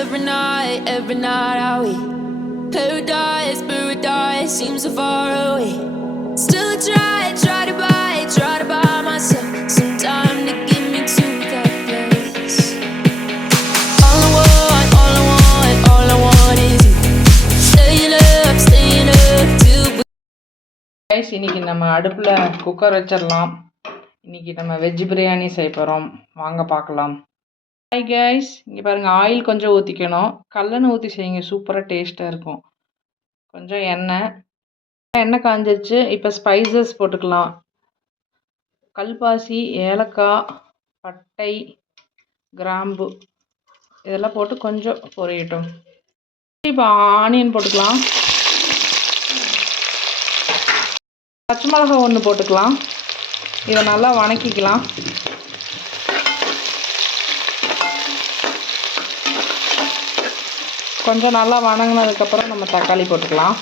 every night are we paradise seems so far away. Still try to buy myself some time to get me to that place. All I want is you. Staying up till guys, இன்றைக்கி நம்ம அடுப்பில் cooker வச்சிடலாம். இன்றைக்கி நம்ம veg biryani செய்ய போகிறோம். வாங்க பார்க்கலாம். ஹாய் கைஸ், இங்கே பாருங்கள், ஆயில் கொஞ்சம் ஊற்றிக்கணும். கல்லெண்ணெய் ஊற்றி செய்யுங்க, சூப்பராக டேஸ்ட்டாக இருக்கும். கொஞ்சம் எண்ணெய் காஞ்சிருச்சு. இப்போ ஸ்பைசஸ் போட்டுக்கலாம். கல்பாசி, ஏலக்காய், பட்டை, கிராம்பு இதெல்லாம் போட்டு கொஞ்சம் பொரியட்டும். இப்போ ஆனியன் போட்டுக்கலாம். பச்சை மிளகா ஒன்று போட்டுக்கலாம். இதை நல்லா வணக்கிக்கலாம். கொஞ்சம் நல்லா வணங்கினதுக்கப்புறம் நம்ம தக்காளி போட்டுக்கலாம்.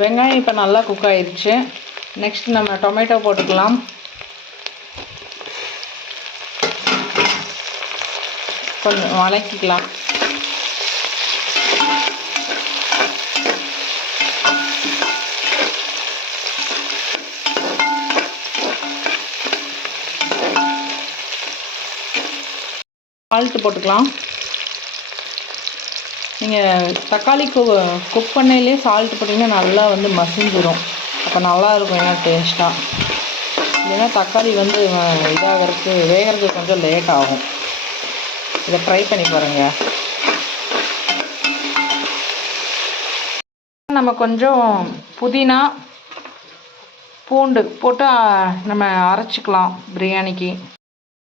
வெங்காயம் இப்போ நல்லா குக் ஆயிடுச்சு. நெக்ஸ்ட் நம்ம டொமேட்டோ போட்டுக்கலாம். கொஞ்சம் வதக்கிக்கலாம். சால்ட்டு போட்டுக்கலாம். நீங்கள் தக்காளி குக் பண்ணையிலே சால்ட்டு போட்டிங்கன்னா நல்லா வந்து மசிஞ்சிடும். அப்போ நல்லாயிருக்கும், ஏன்னா டேஸ்ட்டாக. இல்லைன்னா தக்காளி வந்து இதாகிறதுக்கு வேகிறதுக்கு கொஞ்சம் லேட் ஆகும். இதை ட்ரை பண்ணி பாருங்கள். நம்ம கொஞ்சம் புதினா, பூண்டு போட்டு நம்ம அரைச்சிக்கலாம் பிரியாணிக்கு.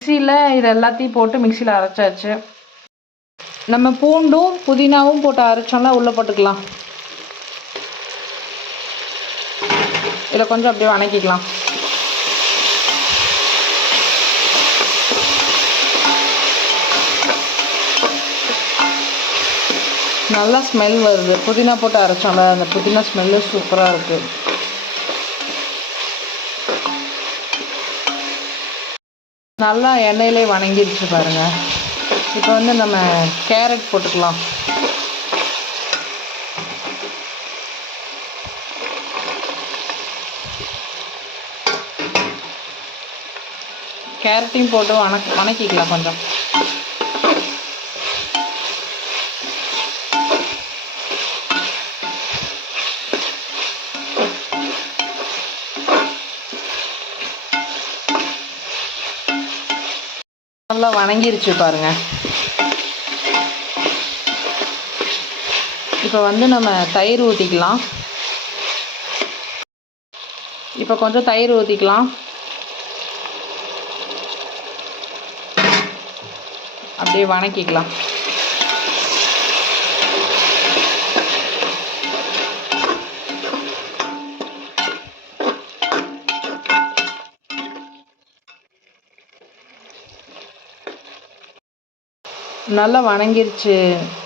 மிக்சியில் இது எல்லாத்தையும் போட்டு மிக்சியில் அரைச்சாச்சு. நம்ம பூண்டும் புதினாவும் போட்டு அரைச்சோம்னா உள்ளே போட்டுக்கலாம். இதை கொஞ்சம் அப்படியே வணக்கிக்கலாம். நல்லா ஸ்மெல் வருது. புதினா போட்டு அரைச்சோம்ல, அந்த புதினா ஸ்மெல்லு சூப்பராக இருக்குது. நல்லா எண்ணெயிலே வணங்கிடுச்சு பாருங்கள். இப்போ வந்து நம்ம கேரட் போட்டுக்கலாம். கேரட்டையும் போட்டு வணக்கிக்கலாம் கொஞ்சம். நல்லா வணங்கிருச்சு பாருங்கள். இப்போ வந்து நம்ம தயிர் ஊற்றிக்கலாம். இப்போ கொஞ்சம் தயிர் ஊற்றிக்கலாம். அப்படியே வணக்கிக்கலாம். நல்லா வணங்கிருச்சு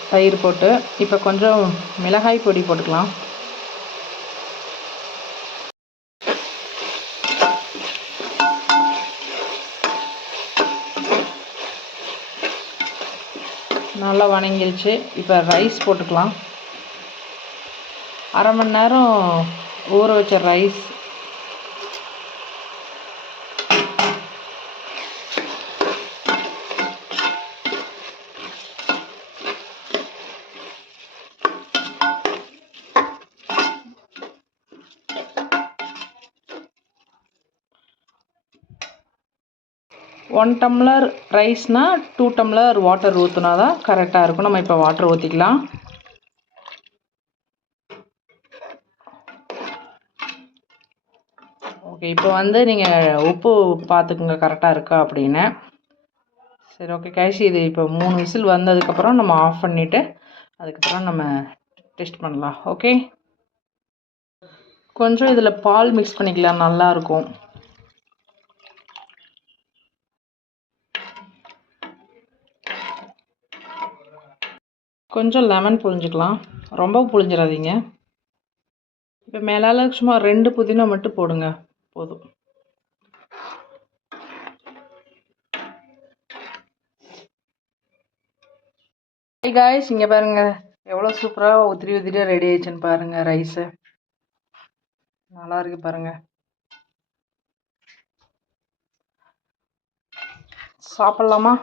தயிர் போட்டு. இப்போ கொஞ்சம் மிளகாய் பொடி போட்டுக்கலாம். நல்லா வணங்கிருச்சு. இப்போ ரைஸ் போட்டுக்கலாம். அரை மணி நேரம் ஊற வச்ச ரைஸ். ஒன் டம்ளர் ரைஸ்னால் 2 டம்ளர் வாட்டர் ஊற்றினா தான் கரெக்டாக இருக்கும். நம்ம இப்போ வாட்டர் ஊற்றிக்கலாம். ஓகே, இப்போ வந்து நீங்கள் உப்பு பார்த்துக்குங்க கரெக்டாக இருக்கா அப்படின்னு. சரி, ஓகே கைஸ், இது இப்போ 3 விசில் வந்ததுக்கப்புறம் நம்ம ஆஃப் பண்ணிவிட்டு அதுக்கப்புறம் நம்ம டெஸ்ட் பண்ணலாம். ஓகே, கொஞ்சம் இதில் பால் மிக்ஸ் பண்ணிக்கலாம், நல்லாயிருக்கும். கொஞ்சம் லெமன் புழிஞ்சிக்கலாம், ரொம்ப புழிஞ்சிடாதீங்க. இப்போ மேலால் சும்மா 2 புதினா மட்டும் போடுங்க, போதும். ஹாய் காய்ஸ், இங்கே பாருங்கள் எவ்வளோ சூப்பராக உதிரியாக ரெடி ஆயிடுச்சுன்னு பாருங்கள். ரைஸு நல்லா இருக்கு பாருங்கள். சாப்பிட்லாமா?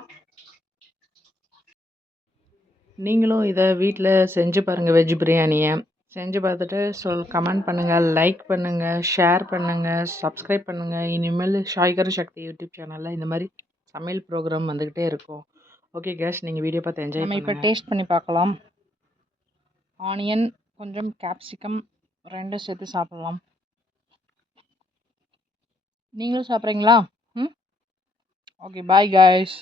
நீங்களும் இதை வீட்டில் செஞ்சு பாருங்கள். வெஜ் பிரியாணியை செஞ்சு பார்த்துட்டு கமெண்ட் பண்ணுங்கள், லைக் பண்ணுங்கள், ஷேர் பண்ணுங்கள், சப்ஸ்கிரைப் பண்ணுங்கள். இனிமேல் ஷாய்கர் சக்தி யூடியூப் சேனலில் இந்த மாதிரி சமையல் ப்ரோக்ராம் வந்துக்கிட்டே இருக்கும். ஓகே கேஸ், நீங்கள் வீடியோ பார்த்து என்ஜாய் பண்ணுங்கள். நம்ம இப்போ டேஸ்ட் பண்ணி பார்க்கலாம். ஆனியன், கொஞ்சம் கேப்சிகம் ரெண்டும் சேர்த்து சாப்பிட்லாம். நீங்களும் சாப்பிட்றீங்களா? Okay, bye guys.